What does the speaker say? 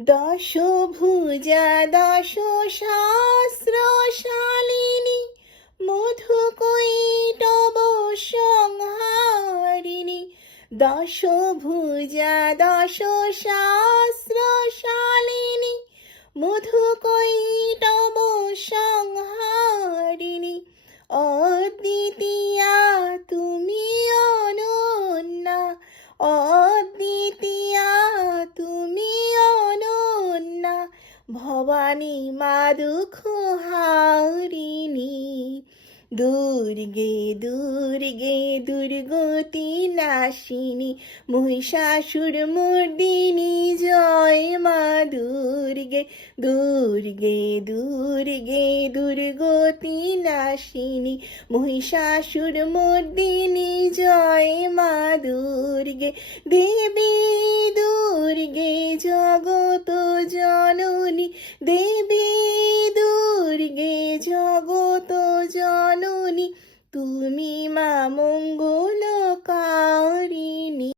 দশভুজা দশ সহস্রশালিনী মধুকৈটব সংহারিণী। দশভুজা দশ সহস্রশালিনী মধুকৈটব সংহারিণী। অদ্বিতীয়া তুমি অনন্যা, অদ্বিতীয়া তুমি অনন্যা, ভবানী মা দুঃখ হারিণী। দুর্গে দুর্গে দুর্গতি নাশিনী মহিষাসুর মর্দিনী জয় মা দুর্গে। দুর্গে দুর্গে দুর্গতি নাশিনী মহিষাসুর মর্দিনী জয় মা দুর্গে। দেবী দুর্গে জগত জননী, দেবী দুর্গে জগত জননী, তুমি মা